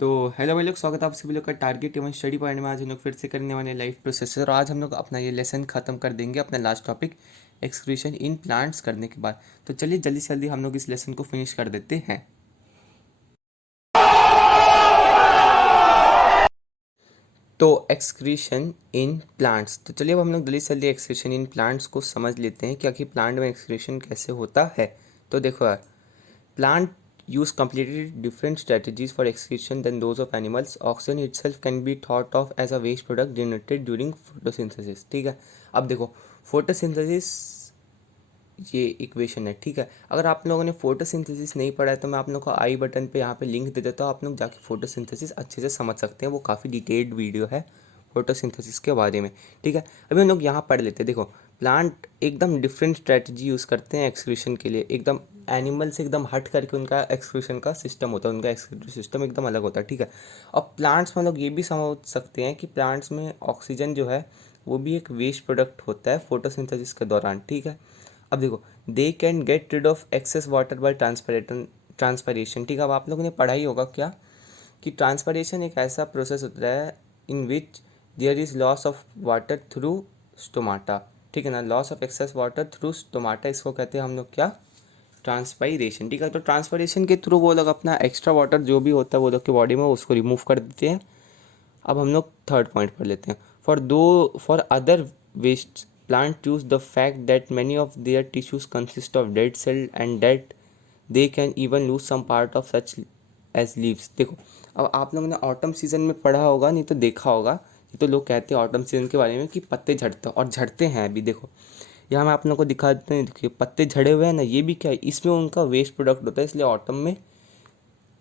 तो हेलो भाई लोग, स्वागत है आप सभी लोग का टारगेट एवं स्टडी पॉइंट में। आज हम लोग फिर से करने वाले लाइफ प्रोसेस और आज हम लोग अपना ये लेसन खत्म कर देंगे, अपना last topic excretion in plants करने के बाद। तो चलिए जल्दी से जल्दी हम लोग इस लेसन को फिनिश कर देते हैं। तो एक्सक्रीशन इन प्लांट्स, तो चलिए अब हम लोग जल्दी से जल्दी एक्सक्रीशन इन प्लांट्स को समझ लेते हैं कि आखिर प्लांट में एक्सक्रीशन कैसे होता है। तो देखो यार, plant use completely different strategies for excretion than those of animals. Oxygen itself can be thought of as a waste product generated during photosynthesis। ठीक है, अब देखो फोटोसिंथेसिस ये इक्वेशन है। ठीक है, अगर आप लोगों ने फोटोसिंथेसिस नहीं पढ़ा है तो मैं आप लोगों को आई बटन पे यहाँ पे लिंक दे देता हूँ, आप लोग जाके फोटोसिंथेसिस अच्छे से समझ सकते हैं। वो काफ़ी डिटेल्ड वीडियो है फोटोसिंथेसिस के बारे में। ठीक है, अभी हम लोग यहाँ पढ़ लेते हैं। देखो, प्लांट एकदम डिफरेंट स्ट्रेटजी यूज़ करते हैं एक्सक्रीशन के लिए। एकदम एनिमल से एकदम हट करके उनका एक्सक्रीशन का सिस्टम होता है, उनका एक्सक्रीटरी सिस्टम एकदम अलग होता है। ठीक है, और प्लांट्स में लोग ये भी समझ सकते हैं कि प्लांट्स में ऑक्सीजन जो है वो भी एक वेस्ट प्रोडक्ट होता है फोटोसिंथेसिस के दौरान। ठीक है, अब देखो, they can get rid of excess water by transpiration. ठीक है, अब आप लोगों ने पढ़ा ही होगा क्या कि ट्रांसपरेशन एक ऐसा प्रोसेस होता है in which there is loss of water through stomata. ठीक है ना, loss of excess water through stomata, इसको कहते हैं हम लोग क्या, ट्रांसपायरेशन। ठीक है, तो ट्रांसपायरेशन के थ्रू वो लोग अपना एक्स्ट्रा वाटर जो भी होता है वो लोग की बॉडी में उसको रिमूव कर देते हैं। अब हम लोग थर्ड पॉइंट पर लेते हैं। For other waste plant use the fact that many of their tissues consist of dead cell and that they can even lose some part of such as leaves. देखो, अब आप लोगों ने ऑटम सीजन में पढ़ा होगा, नहीं तो देखा होगा, ये तो लोग कहते हैं ऑटम सीजन के बारे में कि पत्ते झड़ते हैं और झड़ते हैं। अभी देखो यहाँ मैं आप लोगों को दिखा देता हूँ, देखिए पत्ते झड़े हुए हैं ना, ये भी क्या है, इसमें उनका वेस्ट प्रोडक्ट होता है, इसलिए ऑटम में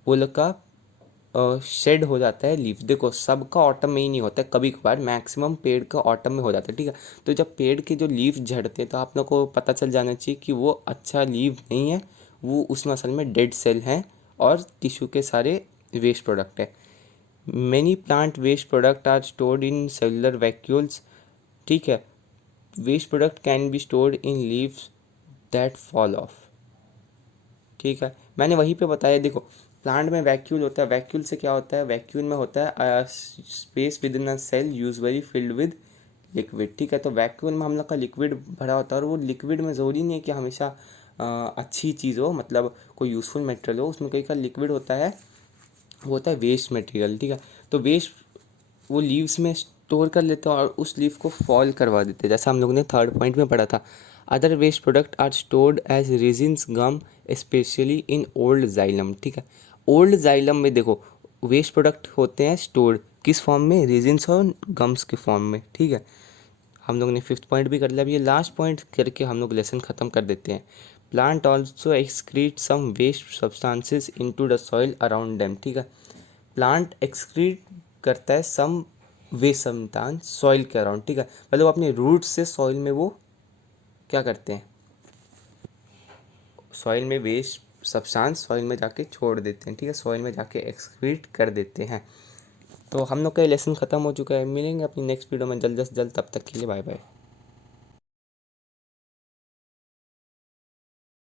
वो लोग का शेड हो जाता है लीव। देखो, सबका ऑटम में ही नहीं होता है, कभी कभार मैक्सिमम पेड़ का ऑटम में हो जाता है। ठीक है, तो जब पेड़ के जो लीव झड़ते हैं तो आप लोग को पता चल जाना चाहिए कि वो अच्छा लीव नहीं है, वो उसमें असल में डेड सेल हैं और टिश्यू के सारे वेस्ट प्रोडक्ट है। Many plant waste product are stored in cellular vacuoles. ठीक है, waste product can be stored in leaves that fall off. ठीक है, मैंने वहीं पे बताया। देखो, प्लांट में वैक्यूल होता है, वैक्यूल से क्या होता है, वैक्यूल में होता है space within a cell usually filled with liquid. ठीक है, तो वैक्यूल में हम लोग का लिक्विड भरा होता है और वो लिक्विड में ज़रूरी नहीं है कि हमेशा अच्छी चीज़ हो, मतलब कोई यूज़फुल मटेरियल हो, उसमें कई का लिक्विड होता है, वो होता है वेस्ट मटेरियल। ठीक है, तो वेस्ट वो लीव्स में स्टोर कर लेते हैं और उस लीव को फॉल करवा देते हैं, जैसा हम लोगों ने थर्ड पॉइंट में पढ़ा था। Other waste product are stored as resins gum specially in old xylem. ठीक है, ओल्ड जाइलम में देखो वेस्ट प्रोडक्ट होते हैं स्टोर्ड किस फॉर्म में, रेजिन्स और गम्स के फॉर्म में। ठीक है, हम लोग ने फिफ्थ पॉइंट भी कर लिया। अब ये लास्ट पॉइंट करके हम लोग लेसन ख़त्म कर देते हैं। Plant also excrete some waste substances into the soil around them. ठीक है, प्लांट एक्सक्रीट करता है सम वेस्ट सब्सटेंस सॉइल के अराउंड। ठीक है, मतलब अपने रूट से सॉइल में वो क्या करते हैं, सॉइल में वेस्ट सब्सटेंस सॉइल में जाके छोड़ देते हैं। ठीक है, सॉइल में जाके एक्सक्रीट कर देते हैं। तो हम लोग का ये लेसन ख़त्म हो चुका है। मिलेंगे अपनी नेक्स्ट वीडियो में जल्द से जल्द, तब तक के लिए बाय बाय।